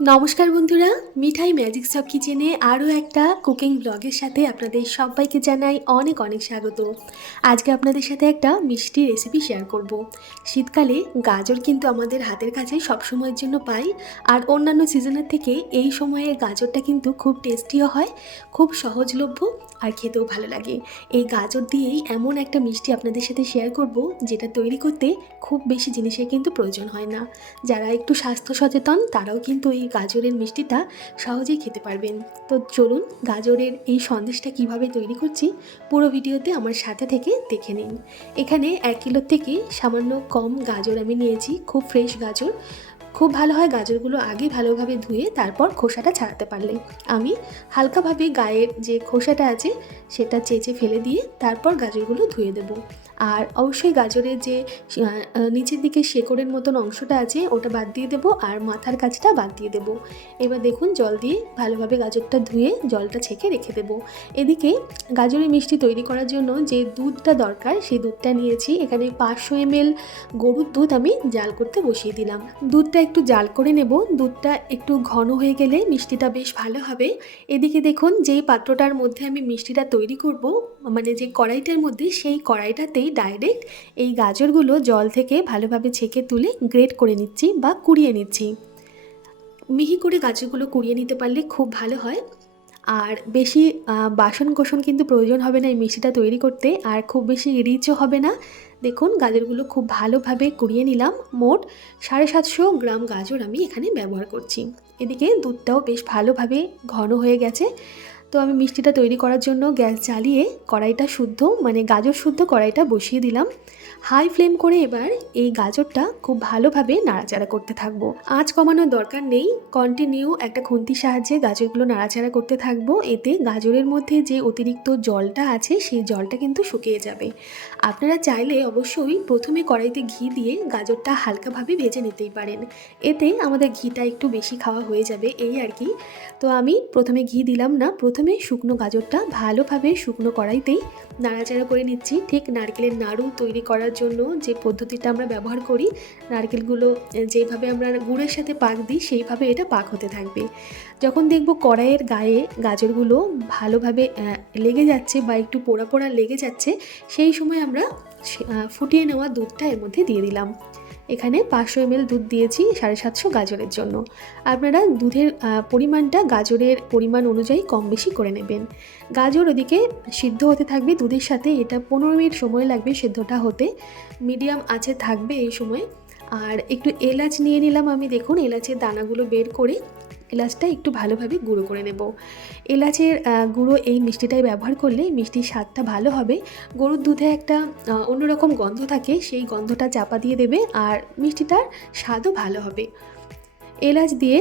নমস্কার বন্ধুরা, মিঠাই ম্যাজিক সব কিচেনে আরও একটা কুকিং ব্লগের সাথে আপনাদের সবাইকে জানাই অনেক অনেক স্বাগত। আজকে আপনাদের সাথে একটা মিষ্টি রেসিপি শেয়ার করব। শীতকালে গাজর কিন্তু আমাদের হাতের কাছে সবসময়ের জন্য পাই, আর অন্যান্য সিজনের থেকে এই সময়ে গাজরটা কিন্তু খুব টেস্টিও হয়, খুব সহজলভ্য আর খেতেও ভালো লাগে। এই গাজর দিয়েই এমন একটা মিষ্টি আপনাদের সাথে শেয়ার করব, যেটা তৈরি করতে খুব বেশি জিনিসের কিন্তু প্রয়োজন হয় না। যারা একটু স্বাস্থ্য সচেতন, তারাও কিন্তু এই গাজরের মিষ্টিটা সহজেই খেতে পারবেন। তো চলুন গাজরের এই সন্দেশটা কীভাবে তৈরি করছি পুরো ভিডিওতে আমার সাথে থেকে দেখে নিন। এখানে এক কিলোর থেকে সামান্য কম গাজর আমি নিয়েছি, খুব ফ্রেশ গাজর। খুব ভালো হয় গাজরগুলো আগে ভালোভাবে ধুয়ে তারপর খোসাটা ছাড়াতে পারলে। আমি হালকাভাবে গায়ের যে খোসাটা আছে সেটা চেঁচে ফেলে দিয়ে তারপর গাজরগুলো ধুয়ে দেবো। আর অবশ্যই গাজরের যে নিচের দিকে শেকড়ের মতন অংশটা আছে, ওটা বাদ দিয়ে দেবো আর মাথার কাছটা বাদ দিয়ে দেবো। এবার দেখুন জল দিয়ে ভালোভাবে গাজরটা ধুয়ে জলটা ছেঁকে রেখে দেবো। এদিকে গাজরের মিষ্টি তৈরি করার জন্য যে দুধটা দরকার, সেই দুধটা নিয়েছি। এখানে পাঁচশো এমএল গরুর দুধ আমি জাল করতে বসিয়ে দিলাম। দুধটা একটু জাল করে নেব। দুধটা একটু ঘন হয়ে গেলে মিষ্টিটা বেশ ভালো হবে। এদিকে দেখুন যেই পাত্রটার মধ্যে আমি মিষ্টিটা তৈরি করব মানে যে কড়াইটার মধ্যে সেই কড়াইটাতেই ডাইরেক্ট এই গাজরগুলো জল থেকে ভালোভাবে ছেঁকে তুলে গ্রেট করে নিচ্ছি বা কুড়িয়ে নিচ্ছি। মিহি করে গাজরগুলো কুড়িয়ে নিতে পারলে খুব ভালো হয়। আর বেশি বাসন কোসন কিন্তু প্রয়োজন হবে না এই মিষ্টিটা তৈরি করতে, আর খুব বেশি রিচও হবে না। দেখুন, গাজরগুলো খুব ভালোভাবে কুড়িয়ে নিলাম। মোট সাড়ে সাতশো গ্রাম গাজর আমি এখানে ব্যবহার করছি। এদিকে দুধটাও বেশ ভালোভাবে ঘন হয়ে গেছে। তো আমি মিষ্টিটা তৈরি করার জন্য গ্যাস জ্বালিয়ে কড়াইটা শুদ্ধ মানে গাজর শুদ্ধ কড়াইটা বসিয়ে দিলাম। হাই ফ্লেম করে এবার এই গাজরটা খুব ভালোভাবে নাড়াচাড়া করতে থাকব। আঁচ কমানোর দরকার নেই কন্টিনিউ একটা খুন্তির সাহায্যে গাজরগুলো নাড়াচাড়া করতে থাকব। এতে গাজরের মধ্যে যে অতিরিক্ত জলটা আছে, সেই জলটা কিন্তু শুকিয়ে যাবে। আপনারা চাইলে অবশ্যই প্রথমে কড়াইতে ঘি দিয়ে গাজরটা হালকাভাবে ভেজে নিতেই পারেন। এতে আমাদের ঘিটা একটু বেশি খাওয়া হয়ে যাবে, এই আর কি। তো আমি প্রথমে ঘি দিলাম না, প্রথমে শুকনো গাজরটা ভালোভাবে শুকনো কড়াইতেই নাড়াচাড়া করে নিচ্ছি। ঠিক নারকেলের নাড়ু তৈরি করার জন্য যে পদ্ধতিটা আমরা ব্যবহার করি, নারকেলগুলো যেভাবে আমরা গুড়ের সাথে পাক দিই, সেইভাবে এটা পাক হতে থাকবে। যখন দেখব কড়াইয়ের গায়ে গাজরগুলো ভালোভাবে লেগে যাচ্ছে বা একটু পোড়া পোড়া লেগে যাচ্ছে, সেই সময় আমরা ফুটিয়ে নেওয়া দুধটা এর মধ্যে দিয়ে দিলাম। এখানে পাঁচশো এম দুধ দিয়েছি সাড়ে সাতশো গাজরের জন্য। আপনারা দুধের পরিমাণটা গাজরের পরিমাণ অনুযায়ী কম বেশি করে নেবেন। গাজর ওদিকে সিদ্ধ হতে থাকবে দুধের সাথে, এটা পনেরো মিনিট সময় লাগবে সেদ্ধটা হতে। মিডিয়াম আছে থাকবে এই সময়। আর একটু এলাচ নিয়ে নিলাম আমি, দেখুন এলাচের দানাগুলো বের করে এলাচটা একটু ভালোভাবে গুঁড়ো করে নেব। এলাচের গুঁড়ো এই মিষ্টিটাই ব্যবহার করলে মিষ্টির স্বাদটা ভালো হবে। গরুর দুধে একটা অন্যরকম গন্ধ থাকে, সেই গন্ধটা চাপা দিয়ে দেবে আর মিষ্টিটার স্বাদও ভালো হবে। এলাচ দিয়ে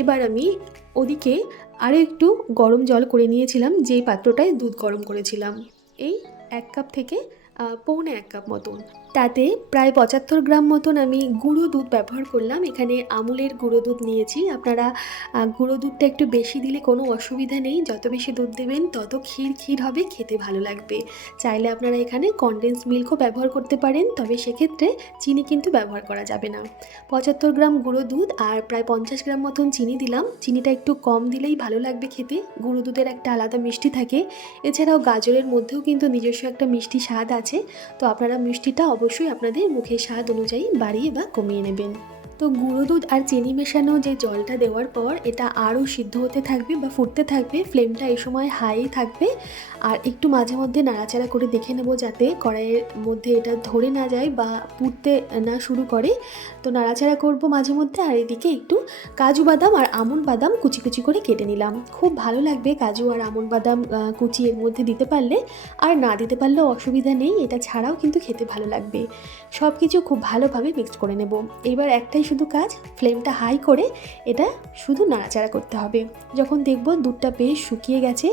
এবার আমি ওদিকে আরও একটু গরম জল করে নিয়েছিলাম, যেই পাত্রটায় দুধ গরম করেছিলাম। এই এক কাপ থেকে পৌনে এক কাপ মতন। তাতে প্রায় পঁচাত্তর গ্রাম মতন আমি গুঁড়ো দুধ ব্যবহার করলাম। এখানে আমুলের গুঁড়ো দুধ নিয়েছি। আপনারা গুঁড়ো দুধটা একটু বেশি দিলে কোনো অসুবিধা নেই। যত বেশি দুধ দেবেন, তত ক্ষীর ক্ষীর হবে, খেতে ভালো লাগবে। চাইলে আপনারা এখানে কনডেন্স মিল্কও ব্যবহার করতে পারেন, তবে সেক্ষেত্রে চিনি কিন্তু ব্যবহার করা যাবে না। পঁচাত্তর গ্রাম গুঁড়ো দুধ আর প্রায় পঞ্চাশ গ্রাম মতন চিনি দিলাম। চিনিটা একটু কম দিলেই ভালো লাগবে খেতে। গুঁড়ো দুধের একটা আলাদা মিষ্টি থাকে। এছাড়াও গাজরের মধ্যেও কিন্তু নিজস্ব একটা মিষ্টি স্বাদ আছে। তো আপনারা মিষ্টিটা অবশ্যই আপনাদের মুখের স্বাদ অনুযায়ী বাড়িয়ে বা কমিয়ে নেবেন। তো গুঁড়ো দুধ আর চিনি মেশানো যে জলটা দেওয়ার পর এটা আরও সিদ্ধ হতে থাকবে বা ফুটতে থাকবে, ফ্লেমটা এই সময় হাই থাকবে। আর একটু মাঝে মধ্যে নাড়াচাড়া করে দেখে নেব যাতে কড়াইয়ের মধ্যে এটা ধরে না যায় বা পুড়তে না শুরু করে। তো নাড়াচাড়া করব মাঝে মধ্যে আর এদিকে একটু কাজু বাদাম আর আমন্ড বাদাম কুচি কুচি করে কেটে নিলাম। খুব ভালো লাগবে কাজু আর আমন্ড বাদাম কুচি এর মধ্যে দিতে পারলে। আর না দিতে পারলেও অসুবিধা নেই, এটা ছাড়াও কিন্তু খেতে ভালো লাগবে। সব কিছু খুব ভালোভাবে মিক্স করে নেব। এবার একটাই শুধু কাজ, ফ্লেমটা হাই করে এটা শুধু নাড়াচাড়া করতে হবে। যখন দেখব দুধটা বেশ শুকিয়ে গেছে,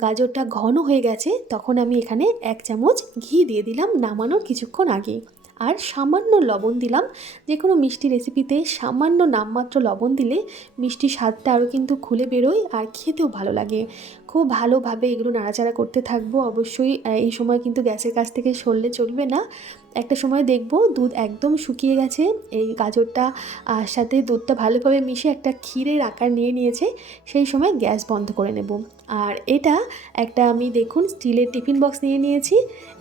গাজরটা ঘন হয়ে গেছে, তখন আমি এখানে এক চামচ ঘি দিয়ে দিলাম নামানোর কিছুক্ষণ আগে। আর সামান্য লবণ দিলাম। যে কোনো মিষ্টি রেসিপিতে সামান্য নামমাত্র লবণ দিলে মিষ্টির স্বাদটা আরও কিন্তু খুলে বেরোয় আর খেতেও ভালো লাগে। খুব ভালোভাবে এগুলো নাড়াচাড়া করতে থাকব। অবশ্যই এই সময় কিন্তু গ্যাসের কাছ থেকে সরলে চলবে না। একটা সময় দেখব দুধ একদম শুকিয়ে গেছে, এই গাজরটা সাথে দুধটা ভালোভাবে মিশে একটা ক্ষীরের আকার নিয়ে নিয়েছে, সেই সময় গ্যাস বন্ধ করে নেব। আর এটা একটা আমি দেখুন স্টিলের টিফিন বক্স নিয়ে নিয়েছি,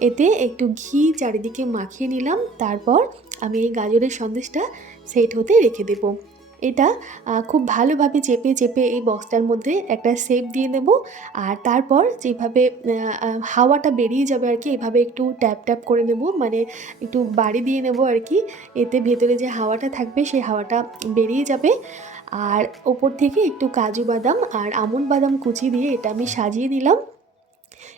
এতে একটু ঘি চারিদিকে মাখিয়ে নিলাম, তারপর আমি এই গাজরের সন্দেশটা সেট হতে রেখে দেব। এটা খুব ভালোভাবে চেপে চেপে এই বক্সটার মধ্যে একটা শেপ দিয়ে নেব। আর তারপর যেভাবে হাওয়াটা বেরিয়ে যাবে আর কি, এভাবে একটু ট্যাপ ট্যাপ করে নেব। মানে একটু বাড়ি দিয়ে নেব আর কি। এতে ভেতরে যে হাওয়াটা থাকবে, সেই হাওয়াটা বেরিয়ে যাবে। আর ওপর থেকে একটু কাজু বাদাম আর আমন্ড বাদাম কুচি দিয়ে এটা আমি সাজিয়ে দিলাম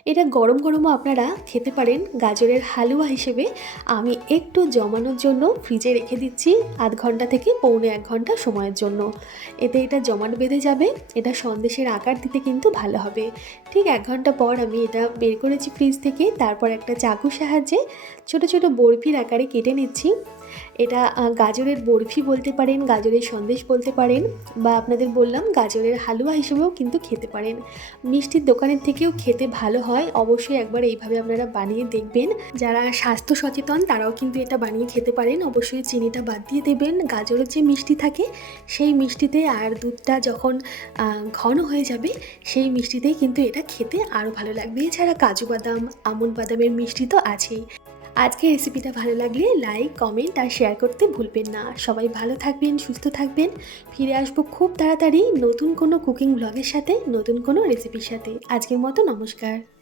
এটা গরম গরমও আপনারা খেতে পারেন গাজরের হালুয়া হিসেবে। আমি একটু জমানোর জন্য ফ্রিজে রেখে দিচ্ছি আধ ঘণ্টা থেকে পৌনে এক ঘণ্টা সময়ের জন্য। এতে এটা জমাট বেঁধে যাবে, এটা সন্দেশের আকার দিতে কিন্তু ভালো হবে। ঠিক এক ঘণ্টা পর আমি এটা বের করেছি ফ্রিজ থেকে, তারপর একটা চাকুর সাহায্যে ছোট ছোট বরফির আকারে কেটে নিচ্ছি। এটা গাজরের বরফি বলতে পারেন, গাজরের সন্দেশ বলতে পারেন, বা আপনাদের বললাম গাজরের হালুয়া হিসেবেও কিন্তু খেতে পারেন। মিষ্টির দোকানের থেকেও খেতে ভালো হয়, অবশ্যই একবার এইভাবে আপনারা বানিয়ে দেখবেন। যারা স্বাস্থ্য সচেতন, তারাও কিন্তু এটা বানিয়ে খেতে পারেন। অবশ্যই চিনিটা বাদ দিয়ে দেবেন। গাজরের যে মিষ্টি থাকে, সেই মিষ্টিতে আর দুধটা যখন ঘন হয়ে যাবে, সেই মিষ্টিতেই কিন্তু এটা খেতে আরও ভালো লাগবে। এছাড়া কাজু বাদাম আমন্ড বাদামের মিষ্টি তো আছেই। আজকে রেসিপিটা ভালো লাগলে লাইক, কমেন্ট আর শেয়ার করতে ভুলবেন না। সবাই ভালো থাকবেন, সুস্থ থাকবেন। ফিরে আসব খুব তাড়াতাড়ি নতুন কোনো কুকিং ব্লগের সাথে, নতুন কোনো রেসিপির সাথে। আজকের মতো নমস্কার।